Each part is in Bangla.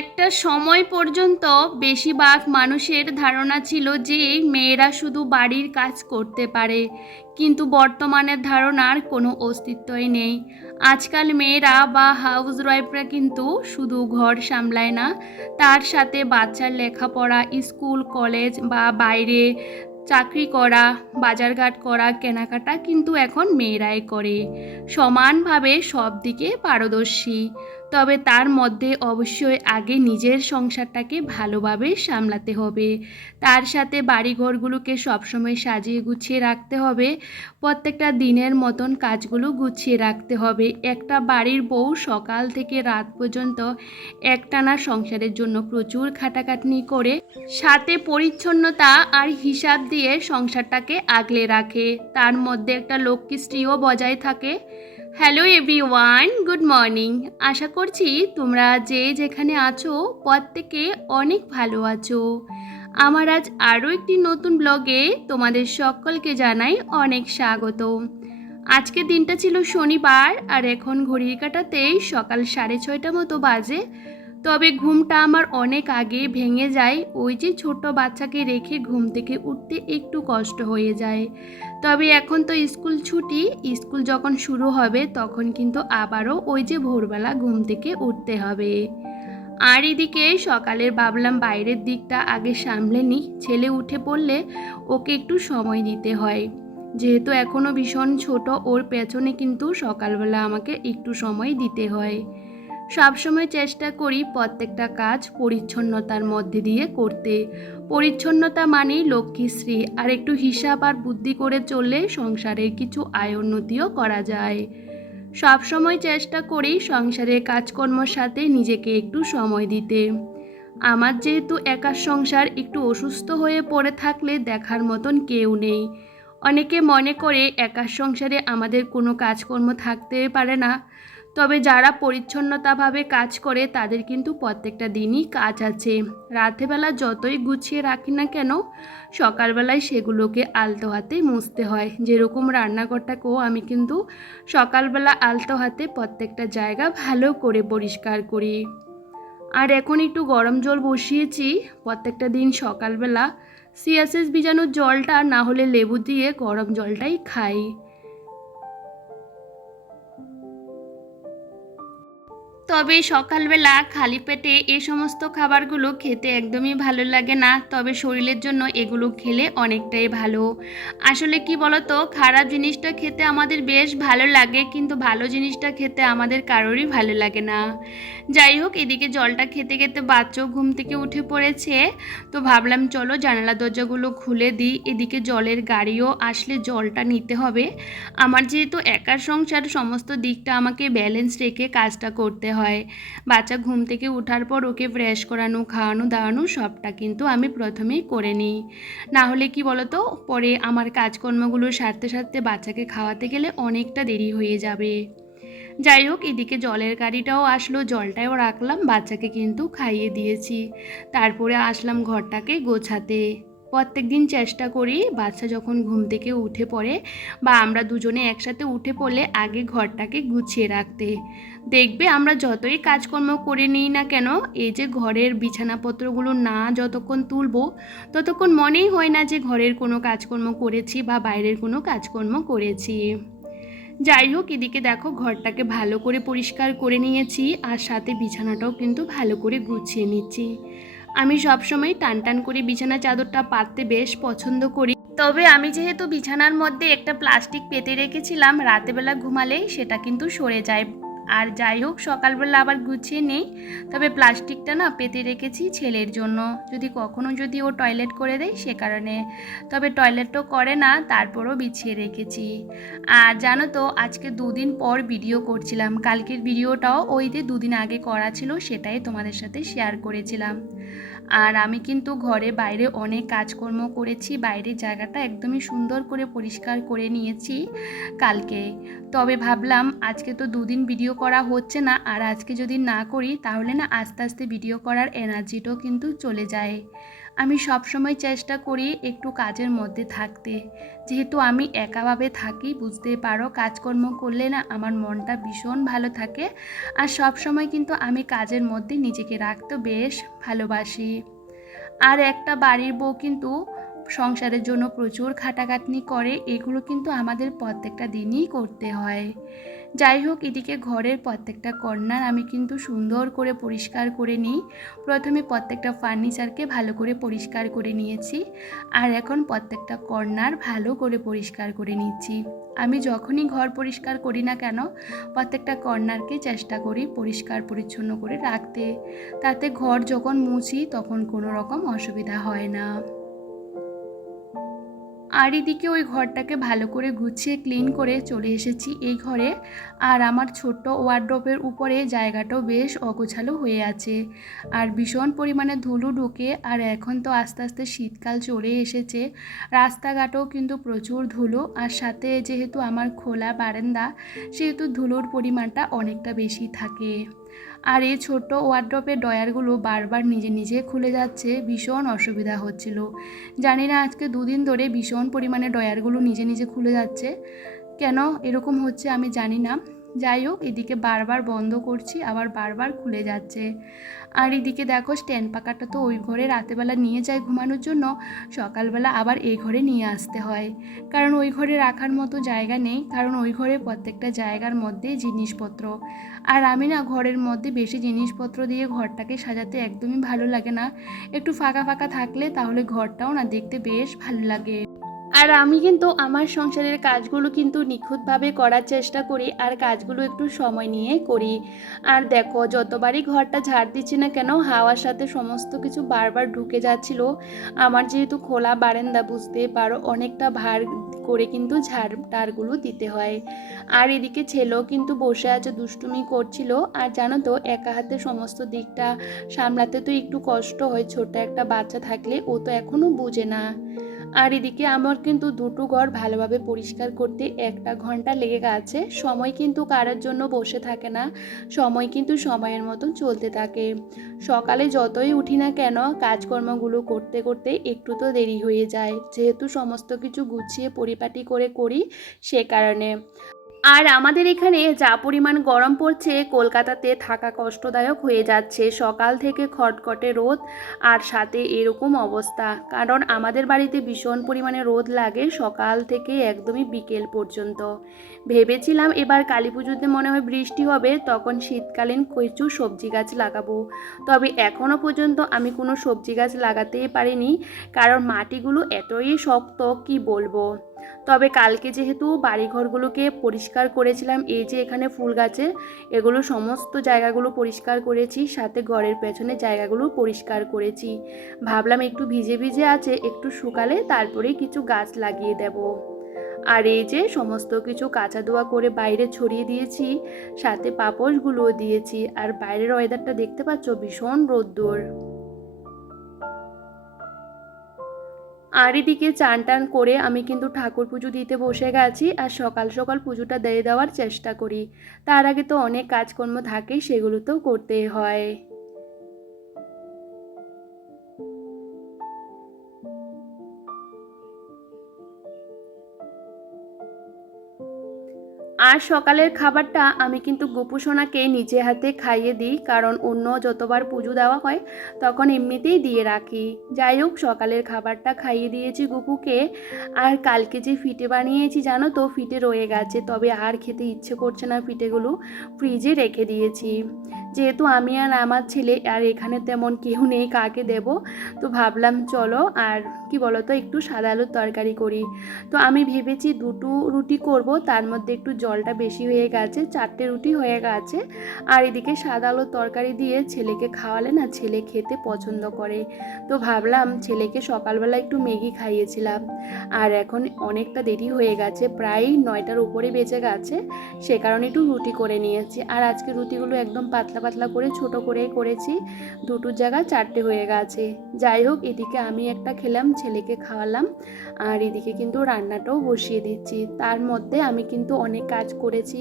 একটা সময় পর্যন্ত বেশিরভাগ মানুষের ধারণা ছিল যে মেয়েরা শুধু বাড়ির কাজ করতে পারে। কিন্তু বর্তমানের ধারণার কোনো অস্তিত্বই নেই। আজকাল মেয়েরা বা হাউস ওয়াইফরা কিন্তু শুধু ঘর সামলায় না, তার সাথে বাচ্চার লেখাপড়া, স্কুল, কলেজ বা বাইরে চাকরি করা, বাজারঘাট করা, কেনাকাটা কিন্তু এখন মেয়েরাই করে। সমানভাবে সব দিকে পারদর্শী। তবে তার মধ্যে অবশ্যই আগে নিজের সংসারটাকে ভালোভাবে সামলাতে হবে। তার সাথে বাড়িঘরগুলোকে সবসময় সাজিয়ে গুছিয়ে রাখতে হবে। প্রত্যেকটা দিনের মতন কাজগুলো গুছিয়ে রাখতে হবে। একটা বাড়ির বউ সকাল থেকে রাত পর্যন্ত একটানা সংসারের জন্য প্রচুর খাটাখাটনি করে, সাথে পরিচ্ছন্নতা আর হিসাব দিয়ে সংসারটাকে আগলে রাখে। তার মধ্যে একটা লক্ষ্মী স্ত্রীও বজায় থাকে। হ্যালো এভরিওয়ান গুড মর্নিং আশা করছি তোমরা যে যেখানে আছো প্রত্যেকে অনেক ভালো আছো। আমার আজ আরও একটি নতুন ব্লগে তোমাদের সকলকে জানাই অনেক স্বাগত। আজকে দিনটা ছিল শনিবার আর এখন ঘড়ির কাটাতেই সকাল সাড়ে ছয়টা মতো বাজে। তবে ঘুমটা আমার অনেক আগে ভেঙে যায়। ওই যে ছোট বাচ্চাকে রেখে ঘুম থেকে উঠতে একটু কষ্ট হয়ে যায়। তবে এখন তো স্কুল ছুটি। স্কুল যখন শুরু হবে, তখন কিন্তু আবারও ওই যে ভোরবেলা ঘুম থেকে উঠতে হবে। আর এদিকে সকালের ভাবলাম বাইরের দিকটা আগে সামলে নিই। ছেলে উঠে পড়লে ওকে একটু সময় দিতে হয়। যেহেতু এখনও ভীষণ ছোট, ওর পেছনে কিন্তু সকালবেলা আমাকে একটু সময় দিতে হয়। সবসময় চেষ্টা করি প্রত্যেকটা কাজ পরিচ্ছন্নতার মধ্যে দিয়ে করতে। পরিচ্ছন্নতা মানেই লক্ষ্মীশ্রী আর একটু হিসাব আর বুদ্ধি করে চললে সংসারের কিছু আয় উন্নতিও করা যায়। সবসময় চেষ্টা করি সংসারের কাজকর্মর সাথে নিজেকে একটু সময় দিতে। আমার যেহেতু একার সংসার একটু অসুস্থ হয়ে পড়ে থাকলে দেখার মতন কেউ নেই। অনেকে মনে করে একার সংসারে আমাদের কোনো কাজকর্ম থাকতে পারে না। তবে যারা পরিচ্ছন্নতাভাবে কাজ করে, তাদের কিন্তু প্রত্যেকটা দিনই কাজ আছে। রাতেবেলা যতই গুছিয়ে রাখি না কেন, সকালবেলায় সেগুলোকে আলতো হাতে মুছতে হয়। যেরকম রান্নাঘরটাকেও আমি কিন্তু সকালবেলা আলতো হাতে প্রত্যেকটা জায়গা ভালো করে পরিষ্কার করি। আর এখন একটু গরম জল বসিয়েছি। প্রত্যেকটা দিন সকালবেলা সিএসএস বিজানোর জলটা না হলে লেবু দিয়ে গরম জলটাই খাই। তবে সকালবেলা খালি পেটে এই সমস্ত খাবারগুলো খেতে একদমই ভালো লাগে না। তবে শরীরের জন্য এগুলো খেলে অনেকটাই ভালো। আসলে কি বলতো, খারাপ জিনিসটা খেতে আমাদের বেশ ভালো লাগে, কিন্তু ভালো জিনিসটা খেতে আমাদের কারোরই ভালো লাগে না। যাই হোক, এদিকে জলটা খেতে খেতে বাচ্চাও ঘুম থেকে উঠে পড়েছে। তো ভাবলাম, চলো জানালা দরজাগুলো খুলে দিই। এদিকে জলের গাড়িও আসলে জলটা নিতে হবে। আমার যেহেতু একার সংসার, সমস্ত দিকটা আমাকে ব্যালেন্স রেখে কাজটা করতে হয়। বাচ্চা ঘুম থেকে ওঠার পর ওকে ফ্রেশ করানো, খাওয়ানো, দাওয়ানো সবটা কিন্তু আমি প্রথমেই করে নিই। না হলে কি বলতো, পরে আমার কাজকর্মগুলো সারতে সারতে বাচ্চাকে খাওয়াতে গেলে অনেকটা দেরি হয়ে যাবে। যাই হোক, এদিকে জলের গাড়িটাও আসলো, জলটাও রাখলাম, বাচ্চাকে কিন্তু খাইয়ে দিয়েছি। তারপরে আসলাম ঘরটাকে গোছাতে। প্রত্যেক দিন চেষ্টা করি বাচ্চা যখন ঘুম থেকে উঠে পড়ে বা আমরা দুজনে একসাথে উঠে পড়লে আগে ঘরটাকে গুছিয়ে রাখতে। দেখবে আমরা যতই কাজকর্ম করে নিই না কেন, এই যে ঘরের বিছানাপত্রগুলো না যতক্ষণ তুলবো, ততক্ষণ মনেই হয় না যে ঘরের কোনো কাজকর্ম করেছি বা বাইরের কোনো কাজকর্ম করেছি। যাই হোক, এদিকে দেখো ঘরটাকে ভালো করে পরিষ্কার করে নিয়েছি আর সাথে বিছানাটাও কিন্তু ভালো করে গুছিয়ে নিচ্ছি। আমি সবসময় টান টান করে বিছানা চাদরটা পাততে বেশ পছন্দ করি। তবে আমি যেহেতু বিছানার মধ্যে একটা প্লাস্টিক পেতে রেখেছিলাম, রাতেবেলা ঘুমালেই সেটা কিন্তু সরে যায়। আর যাই হোক, সকালবেলা আবার গুছিয়ে নেই। তবে প্লাস্টিকটা না পেতে রেখেছি ছেলের জন্য। যদি কখনো যদি ও টয়লেট করে দেয় সে কারণে। তবে টয়লেটও করে না, তারপরও বিছিয়ে রেখেছি। আর জানো তো, আজকে দুদিন পর ভিডিও করছিলাম। কালকের ভিডিওটাও ওই যে দুদিন আগে করা ছিল, সেটাই তোমাদের সাথে শেয়ার করেছিলাম। আর আমি কিন্তু ঘরে বাইরে অনেক কাজকর্ম করেছি বাইরের জায়গাটা একদমই সুন্দর করে পরিষ্কার করে নিয়েছি কালকে। তবে ভাবলাম, আজকে তো দুদিন ভিডিও করা হচ্ছে না। আর আজকে যদি না করি, তাহলে না আস্তে আস্তে ভিডিও করার এনার্জিটাও কিন্তু চলে যায়। আমি সবসময় চেষ্টা করি একটু কাজের মধ্যে থাকতে। যেহেতু আমি একাভাবে থাকি, বুঝতে পারো, কাজকর্ম করলে না আমার মনটা ভীষণ ভালো থাকে। আর সব সময় কিন্তু আমি কাজের মধ্যে নিজেকে রাখতে বেশ ভালোবাসি। আর একটা বাড়ির বউ কিন্তু সংসারের জন্য প্রচুর খাটাখাটনি করে, এগুলো কিন্তু আমাদের প্রত্যেকটা দিনই করতে হয়। যাই হোক, এদিকে ঘরের প্রত্যেকটা কর্নার আমি কিন্তু সুন্দর করে পরিষ্কার করে নিই। প্রথমে প্রত্যেকটা ফার্নিচারকে ভালো করে পরিষ্কার করে নিয়েছি আর এখন প্রত্যেকটা কর্নার ভালো করে পরিষ্কার করে নিচ্ছি। আমি যখনই ঘর পরিষ্কার করি না কেন, প্রত্যেকটা কর্নারকে চেষ্টা করি পরিষ্কার পরিচ্ছন্ন করে রাখতে। তাতে ঘর যখন মুছি, তখন কোনো রকম অসুবিধা হয় না। আর এদিকে ওই ঘরটাকে ভালো করে গুছিয়ে ক্লিন করে চলে এসেছি এই ঘরে। আর আমার ছোট্ট ওয়ার্ড্রপের উপরে জায়গাটাও বেশ অগোছালো হয়ে আছে। আর ভীষণ পরিমাণে ধুলো ঢুকে আর এখন তো আস্তে আস্তে শীতকাল চলে এসেছে। রাস্তাঘাটও কিন্তু প্রচুর ধুলো আর সাথে যেহেতু আমার খোলা বারান্দা, সেহেতু ধুলোর পরিমাণটা অনেকটা বেশি থাকে। আর এই ছোট্ট ওয়ার্ড্রপের ডয়ারগুলো বারবার নিজে নিজে খুলে যাচ্ছে, ভীষণ অসুবিধা হচ্ছিল। জানি না আজকে দুদিন ধরে ভীষণ পরিমাণে ডয়ারগুলো নিজে নিজে খুলে যাচ্ছে। কেন এরকম হচ্ছে আমি জানি না। যাই হোক, এদিকে বারবার বন্ধ করছি, আবার বারবার খুলে যাচ্ছে। আর এদিকে দেখো, স্ট্যান্ড পাকাটা তো ওই ঘরে রাতেবেলা নিয়ে যায় ঘুমানোর জন্য, সকালবেলা আবার এই ঘরে নিয়ে আসতে হয়। কারণ ওই ঘরে রাখার মতো জায়গা নেই, কারণ ওই ঘরে প্রত্যেকটা জায়গার মধ্যে জিনিসপত্র। আর আমি না ঘরের মধ্যে বেশি জিনিসপত্র দিয়ে ঘরটাকে সাজাতে একদমই ভালো লাগে না। একটু ফাঁকা ফাঁকা থাকলে তাহলে ঘরটাও না দেখতে বেশ ভালো লাগে। আর আমি কিন্তু আমার সংসারের কাজগুলো কিন্তু নিখুঁতভাবে করার চেষ্টা করি আর কাজগুলো একটু সময় নিয়ে করি। আর দেখো, যতবারই ঘরটা ঝাড় দিচ্ছি না কেন, হাওয়ার সাথে সমস্ত কিছু বারবার ঢুকে যাচ্ছিল। আমার যেহেতু খোলা বারান্দা বুঝতে পারো, অনেকটা ভার করে কিন্তু ঝাড় টারগুলো দিতে হয়। আর এদিকে ছেলেও কিন্তু বসে আছে, দুষ্টুমি করছিল। আর জানো তো, একা হাতে সমস্ত দিকটা সামলাতে তো একটু কষ্ট হয়, ছোট একটা বাচ্চা থাকলে ও তো এখনও বুঝে না। আর এদিকে আমার কিন্তু দুটো ঘর ভালোভাবে পরিষ্কার করতে একটা ঘণ্টা লেগে গেছে। সময় কিন্তু কারার জন্য বসে থাকে না। সময় কিন্তু সময়ের মতন চলতে থাকে। সকালে যতই উঠি না কেন, কাজকর্মগুলো করতে করতে একটু তো দেরি হয়ে যায়। যেহেতু সমস্ত কিছু গুছিয়ে পরিপাটি করে করি, সে কারণে। আর আমাদের এখানে যা পরিমাণ গরম পড়ছে, কলকাতাতে থাকা কষ্টদায়ক হয়ে যাচ্ছে। সকাল থেকে খটখটে রোদ আর সাথে এরকম অবস্থা। কারণ আমাদের বাড়িতে ভীষণ পরিমাণে রোদ লাগে সকাল থেকে একদমই বিকেল পর্যন্ত। ভেবেছিলাম এবার কালী পুজোতে মনে হয় বৃষ্টি হবে, তখন শীতকালীন কিছু সবজি গাছ লাগাবো। তবে এখনও পর্যন্ত আমি কোনো সবজি গাছ লাগাতেই পারিনি, কারণ মাটিগুলো এতই শক্ত, কি বলব? তবে কালকে যেহেতু বাড়িঘরগুলোকে পরিষ্কার করেছিলাম, এই যে এখানে ফুল গাছে, এগুলো সমস্ত জায়গাগুলো পরিষ্কার করেছি, সাথে ঘরের পেছনে জায়গাগুলো পরিষ্কার করেছি। ভাবলাম একটু ভিজে ভিজে আছে, একটু শুকালে তারপরে কিছু গাছ লাগিয়ে দেব। আর এই যে সমস্ত কিছু কাঁচা দোয়া করে বাইরে ছড়িয়ে দিয়েছি, সাথে পাপোশগুলোও দিয়েছি, আর বাইরের ওয়েদারটা দেখতে পাচ্ছ? ভীষণ রোদ্দুর। আর এদিকে চান টান করে আমি কিন্তু ঠাকুর পুজো দিতে বসে গেছি আর সকাল সকাল পুজোটা দিয়ে দেওয়ার চেষ্টা করি। তার আগে তো অনেক কাজকর্ম থাকে সেগুলো তো করতেই হয়। আর সকালের খাবারটা আমি কিন্তু গোপুসোনাকে নিজে হাতে খাইয়ে দিই, কারণ অন্য যতবার পুজো দেওয়া হয় তখন এমনিতেই দিয়ে রাখি। যাই হোক, সকালের খাবারটা খাইয়ে দিয়েছি গুপুকে। আর কালকে যে ফিটে বানিয়েছি, জানো তো, ফিটে রয়ে গেছে, তবে আর খেতে ইচ্ছে করছে না ফিটেগুলো। ফ্রিজে রেখে দিয়েছি। যেহেতু আমি আর আমার ছেলে আর এখানে তেমন কেউ নেই, কাকে দেব? তো ভাবলাম চলো আর কি বলো তো একটু সাদা আলুর তরকারি করি। তো আমি ভেবেছি দুটো রুটি করব, তার মধ্যে একটু জলটা বেশি হয়ে গেছে, চারটে রুটি হয়ে গেছে। আর এদিকে সাদা আলুর তরকারি দিয়ে ছেলেকে খাওয়ালে না, ছেলে খেতে পছন্দ করে। তো ভাবলাম ছেলেকে সকালবেলা একটু ম্যাগি খাইয়েছিলাম। আর এখন অনেকটা দেরি হয়ে গেছে, প্রায় নয়টার উপরে বেঁচে গেছে, সে কারণে একটু রুটি করে নিয়েছি। আর আজকে রুটিগুলো একদম পাতলা পাতলা করে ছোট করে করেছি। দুটোর জায়গায় চারটে হয়ে গেছে। যাই হোক, এদিকে আমি একটা খেলাম, ছেলেকে খাওয়ালাম। আর এদিকে কিন্তু রান্নাটাও বসিয়ে দিচ্ছি। তার মধ্যে আমি কিন্তু অনেক কাজ করেছি।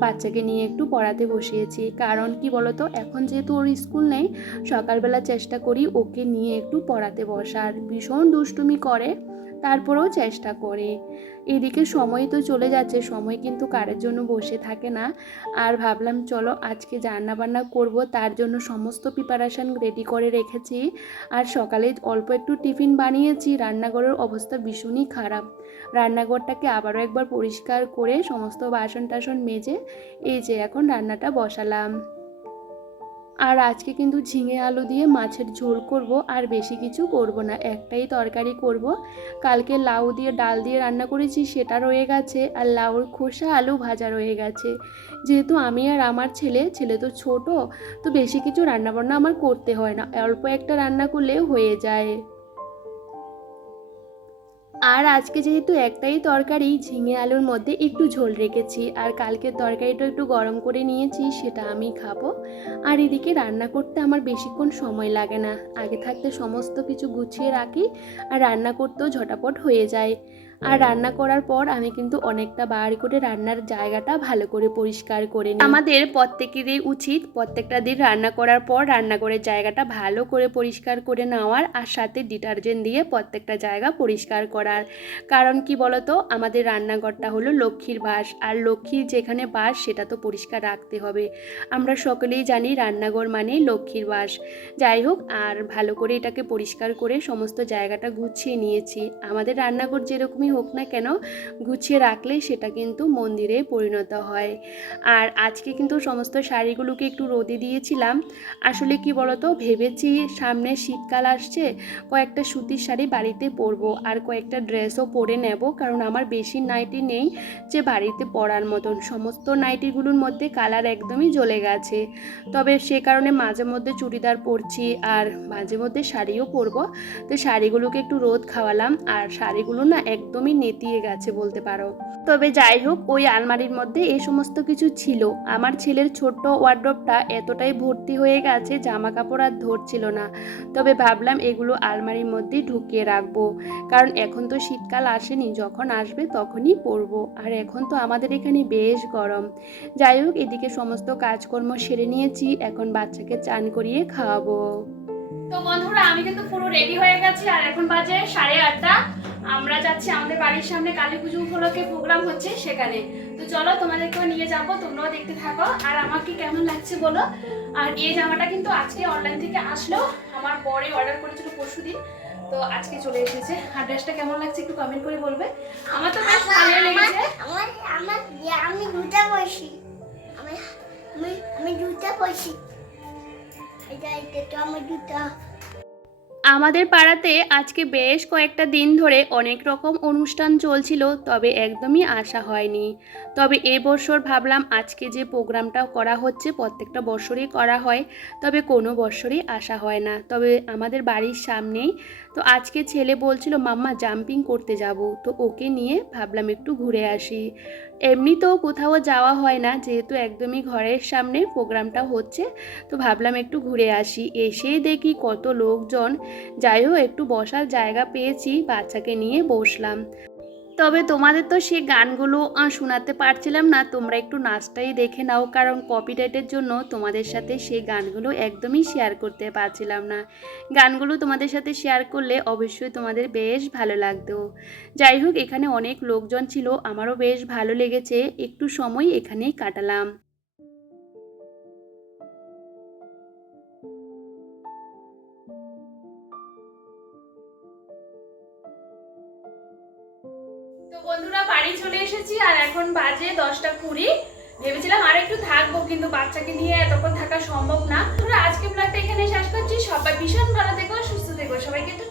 বাচ্চাকে নিয়ে একটু পড়াতে বসিয়েছি। কারণ কি বলতো, এখন যেহেতু ওর স্কুল নেই, সকালবেলা চেষ্টা করি ওকে নিয়ে একটু পড়াতে বসার। ভীষণ দুষ্টুমি করে। তারপরেও চেষ্টা করে। এদিকে সময় তো চলে যাচ্ছে, সময় কিন্তু কারের জন্য বসে থাকে না। আর ভাবলাম, চলো আজকে রান্না বান্না করব, তার জন্য সমস্ত প্রিপারেশান রেডি করে রেখেছি। আর সকালে অল্প একটু টিফিন বানিয়েছি, রান্নাঘরের অবস্থা ভীষণই খারাপ। রান্নাঘরটাকে আবারও একবার পরিষ্কার করে সমস্ত বাসন টাসন মেজে, এই যে এখন রান্নাটা বসালাম। আর আজকে কিন্তু ঝিঙে আলু দিয়ে মাছের ঝোল করব আর বেশি কিছু করব না, একটাই তরকারি করব। কালকে লাউ দিয়ে ডাল দিয়ে রান্না করেছি, সেটা রয়ে গেছে আর লাউর খোসা আলু ভাজা রয়ে গেছে। যেহেতু আমি আর আমার ছেলে ছেলে তো ছোট, তো বেশি কিছু রান্নাবান্না আমার করতে হয় না, অল্প একটা রান্না করলে হয়ে যায়। আর আজকে যেহেতু একটাই তরকারি, ঝিঙে আলুর মধ্যে একটু ঝোল রেখেছি। আর কালকের তরকারিটা একটু গরম করে নিয়েছি, সেটা আমি খাব। আর এদিকে রান্না করতে আমার বেশিক্ষণ সময় লাগে না। আগে থাকতে সমস্ত কিছু গুছিয়ে রাখি, আর রান্না করতেও ঝটাপট হয়ে যায়। আর রান্না করার পর আমি কিন্তু অনেকটা বার করে রান্নার জায়গাটা ভালো করে পরিষ্কার করে নিই। আমাদের প্রত্যেকেরই উচিত প্রত্যেকটা দিন রান্না করার পর রান্নাঘরের জায়গাটা ভালো করে পরিষ্কার করে নেওয়ার আর সাথে ডিটারজেন্ট দিয়ে প্রত্যেকটা জায়গা পরিষ্কার করার। কারণ কি বলতো? আমাদের রান্নাঘরটা হলো লক্ষ্মীর বাস আর লক্ষ্মীর যেখানে বাস সেটা তো পরিষ্কার রাখতে হবে। আমরা সকলেই জানি রান্নাঘর মানে লক্ষ্মীর বাস। যাই হোক, আর ভালো করে এটাকে পরিষ্কার করে সমস্ত জায়গাটা গুছিয়ে নিয়েছি। আমাদের রান্নাঘর যেরকমই হোক না কেন, গুছিয়ে রাখলে সেটা কিন্তু মন্দিরে পরিণত হয়। আর আজকে কিন্তু সমস্ত শাড়িগুলোকে একটু রোদে দিয়েছিলাম। আসলে কি বলতো, ভেবেছি সামনে শীতকাল আসছে, কয়েকটা সুতির শাড়ি বাড়িতে পরবো আর কয়েকটা ড্রেসও পরে নেব। কারণ আমার বেশি নাইটি নেই যে বাড়িতে পরার মতন। সমস্ত নাইটিগুলোর মধ্যে কালার একদমই জ্বলে গেছে। তবে সে কারণে মাঝে মধ্যে চুড়িদার পরছি আর মাঝে মধ্যে শাড়িও পরবো। তো শাড়িগুলোকে একটু রোদ খাওয়ালাম। আর শাড়িগুলো না একদমই নেতিয়ে গেছে বলতে পারো। তবে যাই হোক, ওই আলমারির মধ্যে এই সমস্ত কিছু ছিল। আমার ছেলের ছোট্ট ওয়ার্ড্রপটা এতটাই ভর্তি হয়ে গেছে জামা কাপড় আর ধরছিল না। তবে ভাবলাম এগুলো আলমারির মধ্যেই ঢুকিয়ে রাখব। কারণ এখন তো শীতকাল আসেনি, যখন আসবে তখনই পরবো। আর এখন তো আমাদের এখানে বেশ গরম। যাই হোক, এদিকে সমস্ত কাজকর্ম সেরে নিয়েছি। এখন বাচ্চাকে চান করিয়ে খাওয়াবো। তো বন্ধুরা, আমি কিন্তু পুরো রেডি হয়ে গেছি। আর এখন বাজে সাড়ে আটটা। আমরা যাচ্ছি আমাদের বাড়ির সামনে কালী পুজো উপলক্ষে প্রোগ্রাম হচ্ছে সেখানে। তো চলো তোমাদেরকেও নিয়ে যাব তোমরাও দেখতে থাকো। আর আমাকে কেমন লাগছে বলো? আর এই জামাটা কিন্তু আজকে অনলাইন থেকে আসলো। আমার পরে অর্ডার করেছিল পরশু দিন তো আজকে চলে এসেছে। আর ড্রেসটা কেমন লাগছে একটু কমেন্ট করে বলবে। আমার তো বেশ ভালো লেগেছে। আমার আমার আমি দুটা বসি আমি আমি দুটা বসি এটা এটা তো আমার দুটা আমাদের পাড়াতে আজকে বেশ কয়েকটা দিন ধরে অনেক রকম অনুষ্ঠান চলছিল, তবে একদমই আসা হয়নি। তবে এবছর ভাবলাম আজকে যে প্রোগ্রামটা করা হচ্ছে, প্রত্যেকটা বছরই করা হয়, তবে কোনো বছরই আসা হয় না। তবে আমাদের বাড়ির সামনেই তো আজকে ছেলে বলছিল, মাম্মা জাম্পিং করতে যাব। তো ওকে নিয়ে ভাবলাম একটু ঘুরে আসি। এমনিতেও কোথাও যাওয়া হয় না, যেহেতু একদমই ঘরের সামনে প্রোগ্রামটা হচ্ছে, তো ভাবলাম একটু ঘুরে আসি। এসেই দেখি কত লোকজন। যাই হোক, একটু বসার জায়গা পেয়েছি, বাচ্চাকে নিয়ে বসলাম। তবে তোমাদের তো সেই গানগুলো শোনাতে পারছিলাম না। তোমরা একটু নাচটাই দেখে নাও, কারণ কপিরাইটের জন্য তোমাদের সাথে সেই গানগুলো একদমই শেয়ার করতে পারছিলাম না। গানগুলো তোমাদের সাথে শেয়ার করলে অবশ্যই তোমাদের বেশ ভালো লাগতো। যাই হোক, এখানে অনেক লোকজন ছিল, আমারও বেশ ভালো লেগেছে। একটু সময় এখানেই কাটালাম। বাজে দশটা কুড়ি। ভেবেছিলাম আর একটু থাকব, কিন্তু বাচ্চাকে নিয়ে এতক্ষণ থাকা সম্ভব না। তোরা আজকে ব্লগটা এখানে শেষ করছি। সবাই ভীষণ ভালো থেকো, সুস্থ থেকো। সবাইকে তো